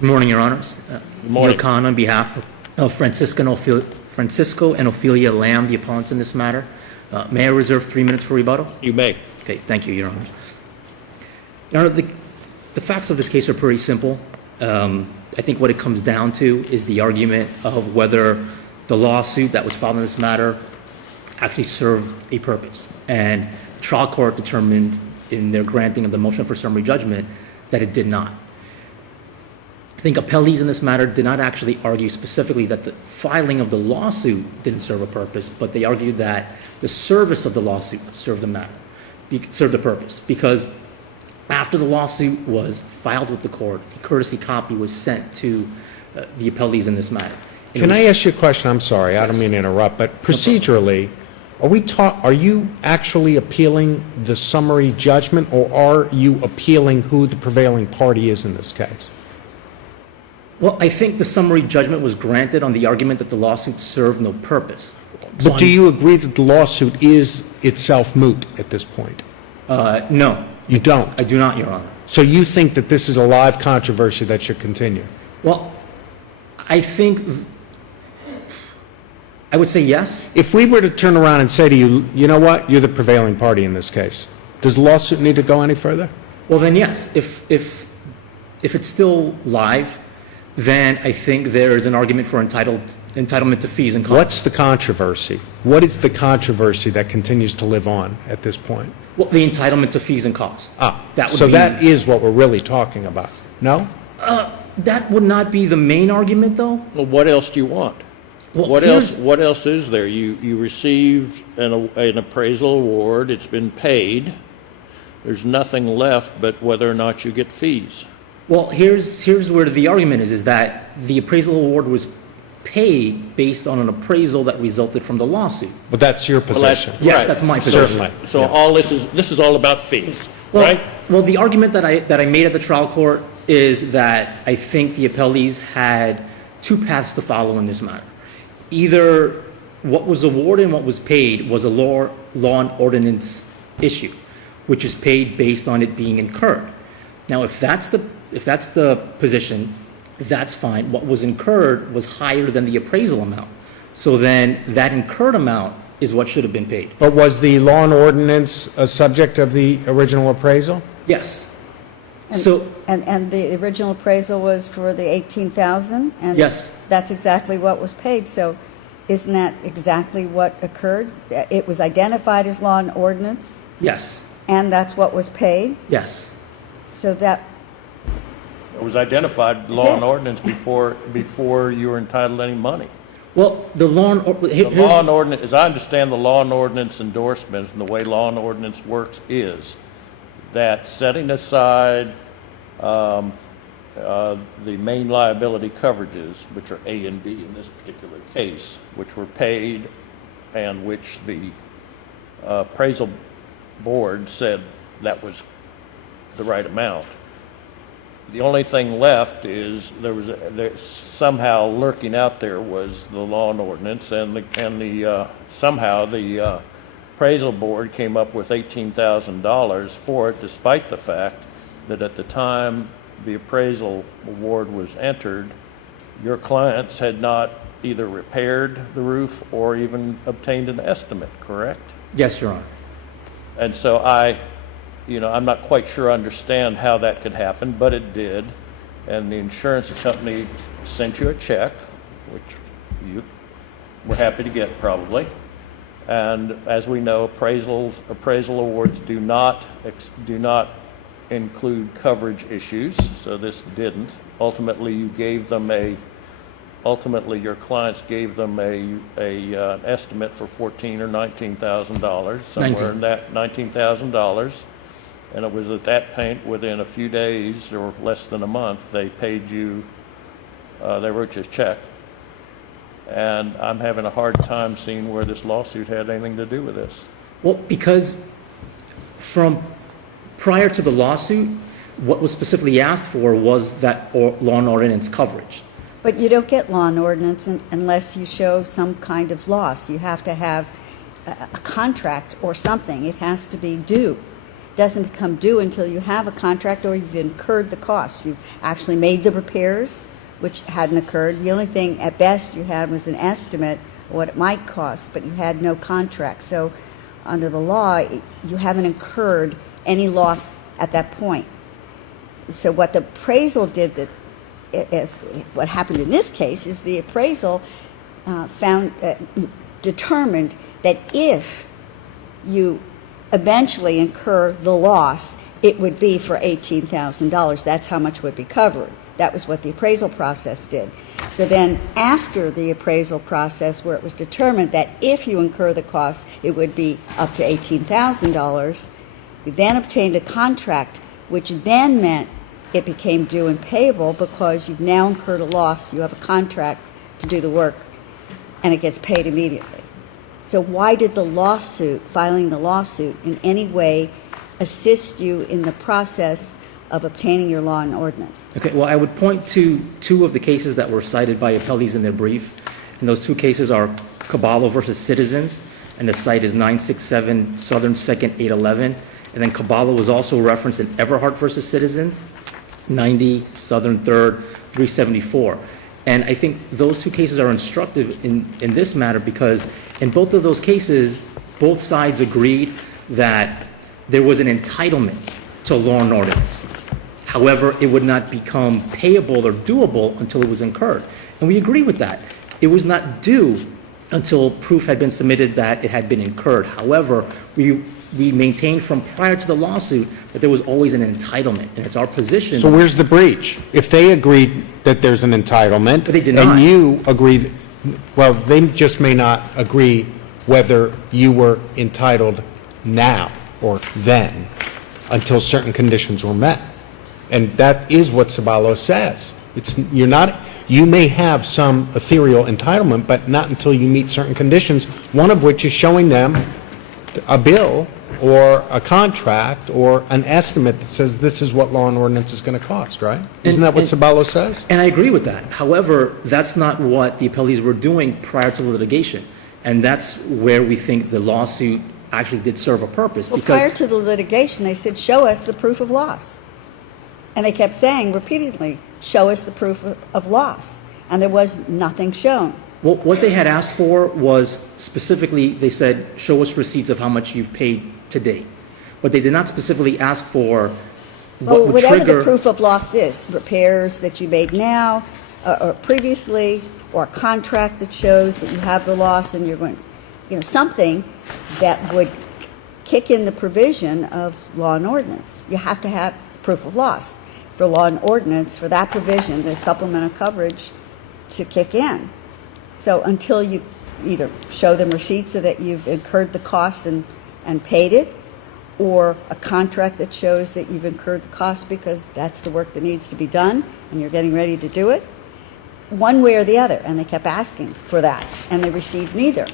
Good morning, Your Honors. Good morning. Hugh on behalf of Francisco and Ophelia Lamb, the appellants in this matter. May I reserve 3 minutes for rebuttal? You may. Okay, thank you, Your Honors. Your Honor, the facts of this case are pretty simple. I think what it comes down to is the argument of whether the lawsuit that was filed in this matter actually served a purpose. And the trial court determined in their granting of the motion for summary judgment that it did not. I think appellees in this matter did not actually argue specifically that the filing of the lawsuit didn't serve a purpose, but they argued that the service of the lawsuit served a purpose. Because after the lawsuit was filed with the court, a courtesy copy was sent to the appellees in this matter. Can I ask you a question? I'm sorry, I don't mean to interrupt, but procedurally, are you actually appealing the summary judgment, or are you appealing who the prevailing party is in this case? Well, I think the summary judgment was granted on the argument that the lawsuit served no purpose. But do you agree that the lawsuit is itself moot at this point? No. You don't? I do not, Your Honor. So you think that this is a live controversy that should continue? Well, I think, I would say yes. If we were to turn around and say to you, you know what, you're the prevailing party in this case, does the lawsuit need to go any further? Well, then yes. If it's still live, then I think there is an argument for entitlement to fees and costs. What's the controversy? What is the controversy that continues to live on at this point? Well, the entitlement to fees and costs. That is what we're really talking about, no? That would not be the main argument, though. Well, what else do you want? Well, What else is there? You received an appraisal award. It's been paid. There's nothing left but whether or not you get fees. Well, here's where the argument is that the appraisal award was paid based on an appraisal that resulted from the lawsuit. But that's your position. Yes, Right. that's my position. Certainly. So all this is all about fees, Well, right? well, the argument that I made at the trial court is that I think the appellees had two paths to follow in this matter. Either what was awarded and what was paid was a law and ordinance issue, which is paid based on it being incurred. Now, if that's the position, that's fine. What was incurred was higher than the appraisal amount. So then that incurred amount is what should have been paid. But was the law and ordinance a subject of the original appraisal? Yes. And the original appraisal was for the $18,000? And Yes. that's exactly what was paid. So isn't that exactly what occurred? It was identified as law and ordinance, Yes. and that's what was paid? Yes. So that, It was identified law and ordinance before you were entitled to any money. Well, the law and The law and ordinance, as I understand the law and ordinance endorsement and the way law and ordinance works is that setting aside the main liability coverages, which are A and B in this particular case, which were paid and which the appraisal board said that was the right amount. The only thing left is there somehow lurking out there was the law and ordinance, and somehow the appraisal board came up with $18,000 for it, despite the fact that at the time the appraisal award was entered, your clients had not either repaired the roof or even obtained an estimate, correct? Yes, Your Honor. And so I'm not quite sure I understand how that could happen, but it did. And the insurance company sent you a check, which you were happy to get probably. And as we know, appraisal awards do not include coverage issues, so this didn't. Ultimately, your clients gave them an estimate for $14,000 or $19,000, somewhere in that $19,000. And it was at that point, within a few days or less than a month, they paid you, they wrote you a check. And I'm having a hard time seeing where this lawsuit had anything to do with this. Well, because from prior to the lawsuit, what was specifically asked for was that law and ordinance coverage. but you don't get law and ordinance unless you show some kind of loss. You have to have a contract or something. It has to be due. doesn't become due until you have a contract or you've incurred the costs. You've actually made the repairs, which hadn't occurred. The only thing at best you had was an estimate of what it might cost, but you had no contract. So under the law, you haven't incurred any loss at that point. So what the appraisal did, that is what happened in this case, is the appraisal determined that if you eventually incur the loss, it would be for $18,000. That's how much would be covered. That was what the appraisal process did. So then after the appraisal process, where it was determined that if you incur the cost, it would be up to $18,000, you then obtained a contract, which then meant it became due and payable because you've now incurred a loss. You have a contract to do the work, and it gets paid immediately. So why did the lawsuit, filing the lawsuit, in any way assist you in the process of obtaining your law and ordinance? Okay, well, I would point to two of the cases that were cited by appellees in their brief, and those two cases are Caballo versus Citizens, and the site is 967 Southern 2nd 811, and then Caballo was also referenced in Everhart versus Citizens, 90 Southern 3rd 374. And I think those two cases are instructive in this matter because in both of those cases, both sides agreed that there was an entitlement to law and ordinance. However, it would not become payable or doable until it was incurred. And we agree with that. It was not due until proof had been submitted that it had been incurred. However, we maintained from prior to the lawsuit that there was always an entitlement, and it's our position. So where's the breach? If they agreed that there's an entitlement, But they did not. and you agree, well, they just may not agree whether you were entitled now or then until certain conditions were met. And that is what Caballo says. You're not, you may have some ethereal entitlement, but not until you meet certain conditions, one of which is showing them a bill or a contract or an estimate that says this is what law and ordinance is going to cost, right? Isn't that what Caballo says? And I agree with that. However, that's not what the appellees were doing prior to litigation. And that's where we think the lawsuit actually did serve a purpose. Well, because prior to the litigation, they said, show us the proof of loss. And they kept saying repeatedly, show us the proof of loss. And there was nothing shown. Well, what they had asked for was specifically, they said, show us receipts of how much you've paid to date. But they did not specifically ask for what Well, would whatever trigger. the proof of loss is, repairs that you made now or previously, or a contract that shows that you have the loss and you're going, something that would kick in the provision of law and ordinance. You have to have proof of loss for law and ordinance, for that provision, the supplemental coverage, to kick in. So until you either show them receipts so that you've incurred the costs and paid it, or a contract that shows that you've incurred the costs because that's the work that needs to be done and you're getting ready to do it, one way or the other. And they kept asking for that, and they received neither.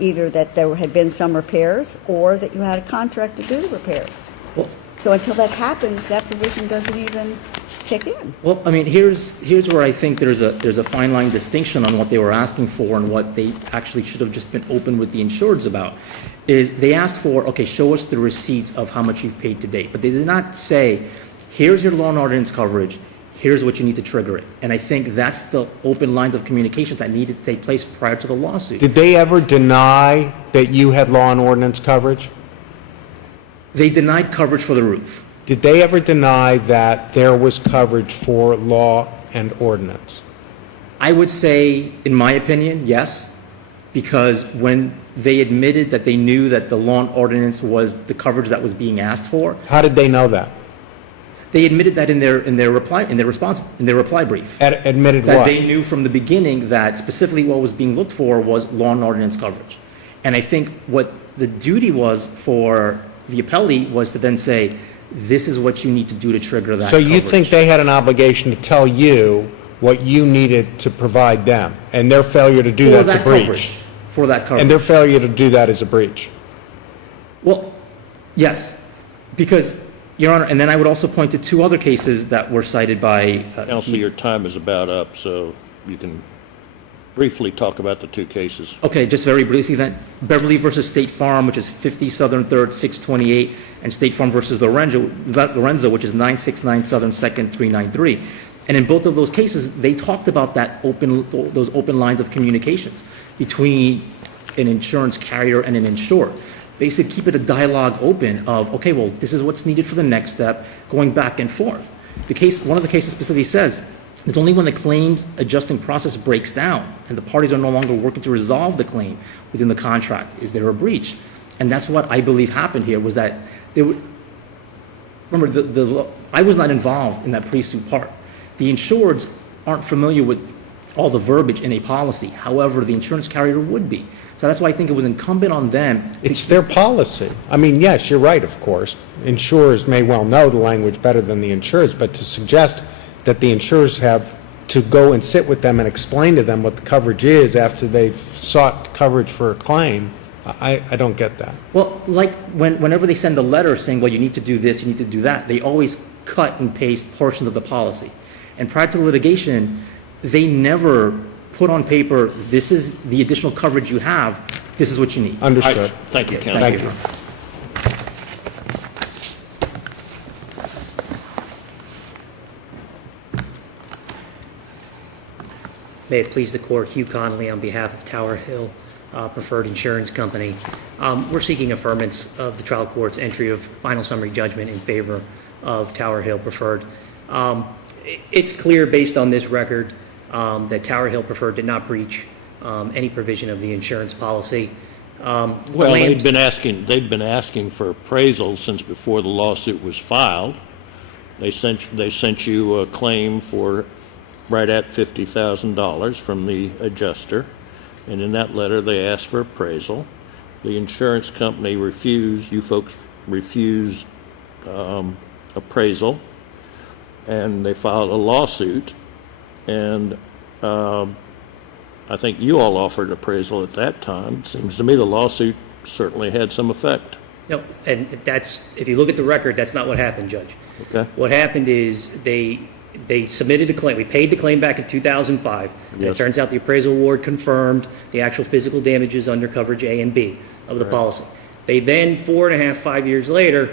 Either that there had been some repairs or that you had a contract to do the repairs. Well, So until that happens, that provision doesn't even kick in. Well, I mean, here's where I think there's a fine line distinction on what they were asking for and what they actually should have just been open with the insureds about. Is they asked for, okay, show us the receipts of how much you've paid to date, but they did not say, here's your law and ordinance coverage, here's what you need to trigger it. And I think that's the open lines of communication that needed to take place prior to the lawsuit. Did they ever deny that you had law and ordinance coverage? They denied coverage for the roof. Did they ever deny that there was coverage for law and ordinance? I would say, in my opinion, yes, because when they admitted that they knew that the law and ordinance was the coverage that was being asked for, How did they know that? they admitted that in their reply brief. Admitted That what? they knew from the beginning that specifically what was being looked for was law and ordinance coverage. And I think what the duty was for the appellee was to then say, this is what you need to do to trigger that So you coverage. think they had an obligation to tell you what you needed to provide them, and their failure to do For that's a that breach? coverage. For that coverage. And their failure to do that is a breach? Well, yes, because, Your Honor, and then I would also point to two other cases that were cited by. Counsel, your time is about up, so you can briefly talk about the two cases. Okay, just very briefly then. Beverly versus State Farm, which is 50 Southern 3rd, 628, and State Farm versus Lorenzo, which is 969 Southern 2nd, 393. And in both of those cases, they talked about those open lines of communications between an insurance carrier and an insured. Basically, keep it a dialogue open of, okay, well, this is what's needed for the next step, going back and forth. One of the cases specifically says, it's only when the claims adjusting process breaks down and the parties are no longer working to resolve the claim within the contract is there a breach. And that's what I believe happened here, was that remember, I was not involved in that pre-suit part. The insureds aren't familiar with all the verbiage in a policy. However, the insurance carrier would be. So that's why I think it was incumbent on them. It's their policy. I mean, yes, you're right, of course. Insurers may well know the language better than the insurers, but to suggest that the insurers have to go and sit with them and explain to them what the coverage is after they've sought coverage for a claim, I don't get that. Well, like whenever they send a letter saying, well, you need to do this, you need to do that, they always cut and paste portions of the policy. And prior to litigation, they never put on paper, this is the additional coverage you have, this is what you need. Understood. Thank you, Counsel. Thank you. May it please the court, Hugh Connolly on behalf of Tower Hill Preferred Insurance Company. We're seeking affirmance of the trial court's entry of final summary judgment in favor of Tower Hill Preferred. It's clear based on this record that Tower Hill Preferred did not breach any provision of the insurance policy. Well, they'd been asking for appraisal since before the lawsuit was filed. They sent you a claim for right at $50,000 from the adjuster, and in that letter they asked for appraisal. The insurance company refused. You folks refused appraisal, and they filed a lawsuit. And I think you all offered appraisal at that time. Seems to me the lawsuit certainly had some effect. No, and if you look at the record, that's not what happened, Judge. Okay. What happened is they submitted a claim. We paid the claim back in 2005. And it Yes. turns out the appraisal award confirmed the actual physical damages under coverage A and B of the policy. They then, 4.5, 5 years later,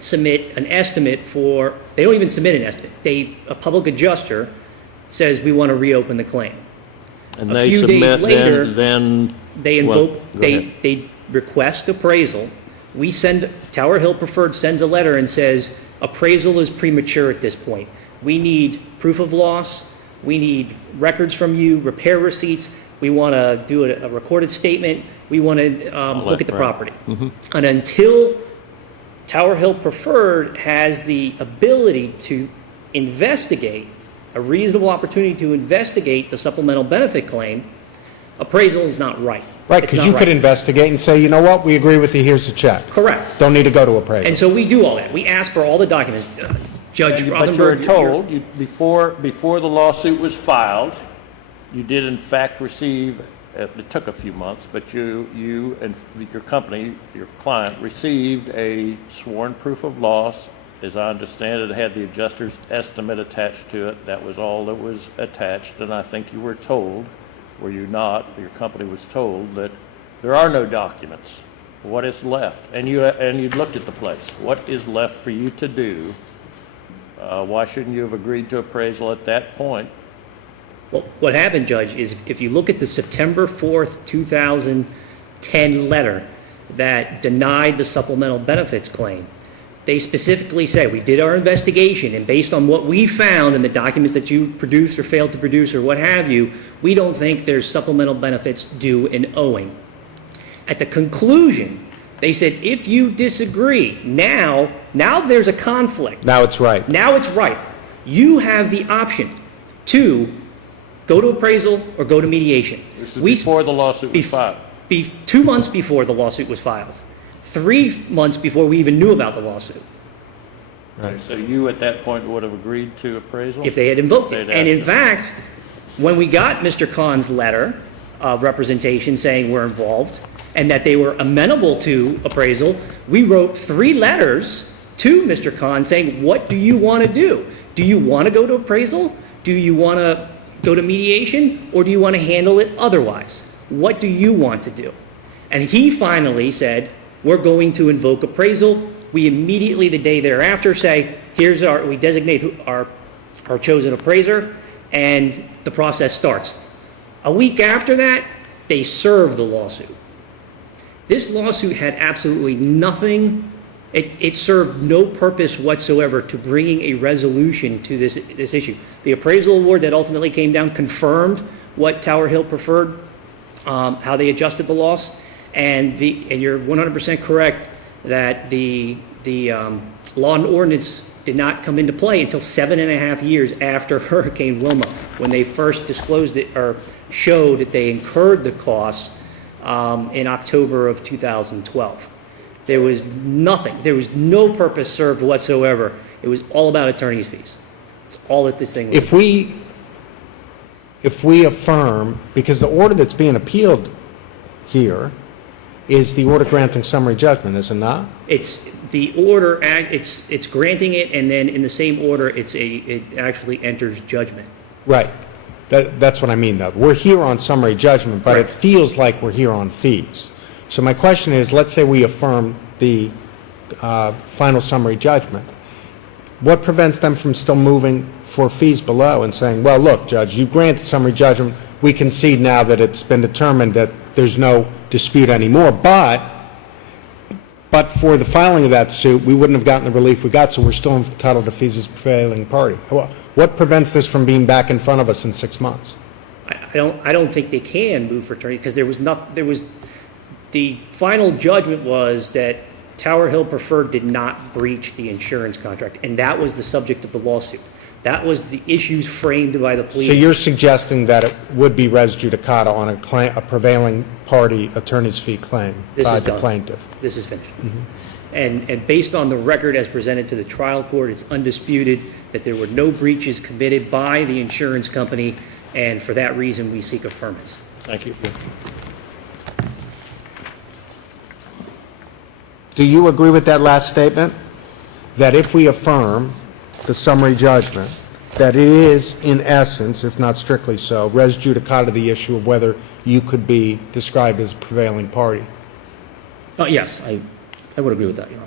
submit an estimate for, they don't even submit an estimate. A public adjuster says, we want to reopen the claim. And A they few days submit later, then They well, invoke, go ahead. they request appraisal. Tower Hill Preferred sends a letter and says, appraisal is premature at this point. We need proof of loss. We need records from you, repair receipts. We want to do a recorded statement. We want to look at the right. property. And until Tower Hill Preferred has the ability to investigate, a reasonable opportunity to investigate the supplemental benefit claim, appraisal is not right. Right, It's because not you could right. investigate and say, you know what, we agree with you, here's the check. Correct. Don't need to go to appraisal. And so we do all that. We ask for all the documents. Judge But Rothenberg, you're told, before the lawsuit was filed, you did in fact receive, it took a few months, but you and your company, your client, received a sworn proof of loss. As I understand it, it had the adjuster's estimate attached to it. That was all that was attached, and I think you were told, were you not, your company was told that there are no documents. What is left? And you looked at the place. What is left for you to do? Why shouldn't you have agreed to appraisal at that point? well, what happened, Judge, is if you look at the September 4th, 2010 letter that denied the supplemental benefits claim, they specifically say, we did our investigation, and based on what we found in the documents that you produced or failed to produce or what have you, we don't think there's supplemental benefits due and owing. At the conclusion, they said, if you disagree, now there's a conflict. Now it's right. Now it's right. You have the option to go to appraisal or go to mediation. This is before the lawsuit was filed. 2 months before the lawsuit was filed. 3 months before we even knew about the lawsuit, So you at that point would have agreed to appraisal? if they had invoked it. They'd And in asked fact, when we got Mr. Kahn's letter of representation saying we're involved and that they were amenable to appraisal, we wrote 3 letters to Mr. Kahn saying, what do you want to do? Do you want to go to appraisal? Do you want to go to mediation, or do you want to handle it otherwise? What do you want to do? And he finally said, we're going to invoke appraisal. We immediately, the day thereafter, say, we designate our chosen appraiser, and the process starts. A week after that, they served the lawsuit. This lawsuit had absolutely nothing, it served no purpose whatsoever to bringing a resolution to this issue. The appraisal award that ultimately came down confirmed what Tower Hill preferred, how they adjusted the loss, and you're 100% correct that the law and ordinance did not come into play until 7.5 years after Hurricane Wilma, when they first disclosed it or showed that they incurred the costs in October of 2012. There was nothing, there was no purpose served whatsoever. It was all about attorney's fees. It's all that this thing was. If we affirm, because the order that's being appealed here is the order granting summary judgment, is it not? It's the order, it's granting it, and then in the same order, it actually enters judgment. Right. That's what I mean, though. We're here on summary judgment, but it feels like we're here on fees. So my question is, let's say we affirm the final summary judgment. What prevents them from still moving for fees below and saying, well, look, Judge, you granted summary judgment. We concede now that it's been determined that there's no dispute anymore, but for the filing of that suit, we wouldn't have gotten the relief we got, so we're still entitled to fees as prevailing party. What prevents this from being back in front of us in 6 months? I don't think they can move for attorney, because the final judgment was that Tower Hill Preferred did not breach the insurance contract, and that was the subject of the lawsuit. That was the issues framed by the police. So you're suggesting that it would be res judicata on a prevailing party attorney's fee claim by the plaintiff? This is finished. And based on the record as presented to the trial court, it's undisputed that there were no breaches committed by the insurance company, and for that reason, we seek affirmance. Thank you. Do you agree with that last statement? That if we affirm the summary judgment, that it is, in essence, if not strictly so, res judicata the issue of whether you could be described as a prevailing party? Yes, I would agree with that, Your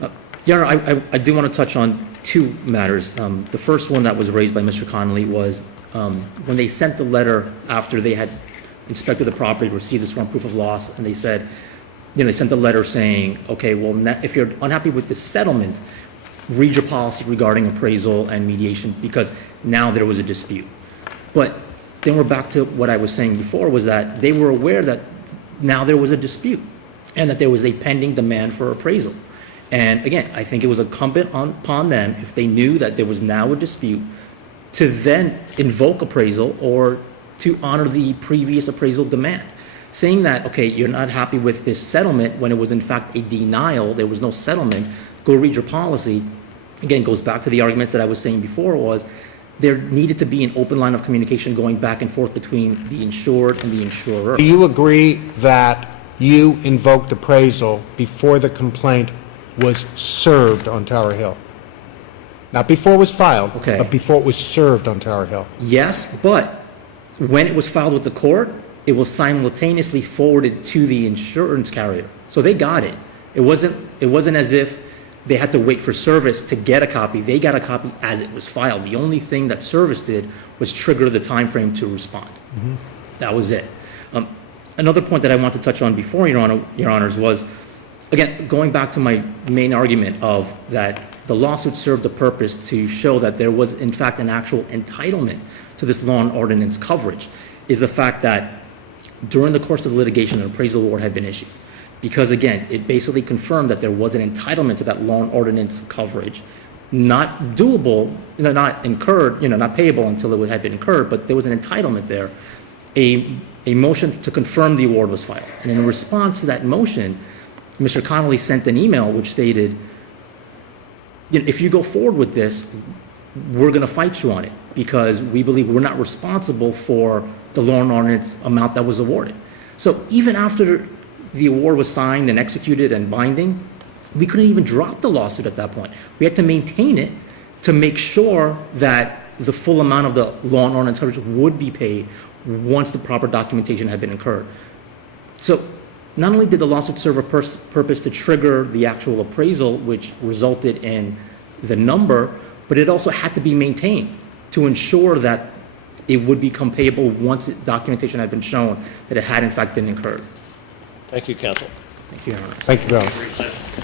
Honor. Your Honor, I do want to touch on two matters. The first one that was raised by Mr. Connolly was when they sent the letter after they had inspected the property, received the sworn proof of loss, and they said, they sent the letter saying, okay, well, if you're unhappy with this settlement, read your policy regarding appraisal and mediation, because now there was a dispute. But then we're back to what I was saying before, was that they were aware that now there was a dispute and that there was a pending demand for appraisal. And again, I think it was incumbent upon them, if they knew that there was now a dispute, to then invoke appraisal or to honor the previous appraisal demand. Saying that, okay, you're not happy with this settlement when it was in fact a denial, there was no settlement, go read your policy. Again, goes back to the arguments that I was saying before, was there needed to be an open line of communication going back and forth between the insured and the insurer. Do you agree that you invoked appraisal before the complaint was served on Tower Hill? Not before it was filed, Okay. but before it was served on Tower Hill. Yes, but when it was filed with the court, it was simultaneously forwarded to the insurance carrier. So they got it. It wasn't as if they had to wait for service to get a copy. They got a copy as it was filed. The only thing that service did was trigger the time frame to respond. That was it. Another point that I want to touch on before, Your Honors, was, again, going back to my main argument of that the lawsuit served the purpose to show that there was, in fact, an actual entitlement to this law and ordinance coverage, is the fact that during the course of the litigation, an appraisal award had been issued. Because, again, it basically confirmed that there was an entitlement to that law and ordinance coverage, not doable, not incurred, not payable until it had been incurred, but there was an entitlement there. A motion to confirm the award was filed. And in response to that motion, Mr. Connolly sent an email which stated, if you go forward with this, we're going to fight you on it because we believe we're not responsible for the law and ordinance amount that was awarded. So even after the award was signed and executed and binding, we couldn't even drop the lawsuit at that point. We had to maintain it to make sure that the full amount of the law and ordinance coverage would be paid once the proper documentation had been incurred. So not only did the lawsuit serve a purpose to trigger the actual appraisal, which resulted in the number, but it also had to be maintained to ensure that it would become payable once documentation had been shown that it had in fact been incurred. Thank you, counsel. Thank you, Your Honor. Thank you, Bill. Recess.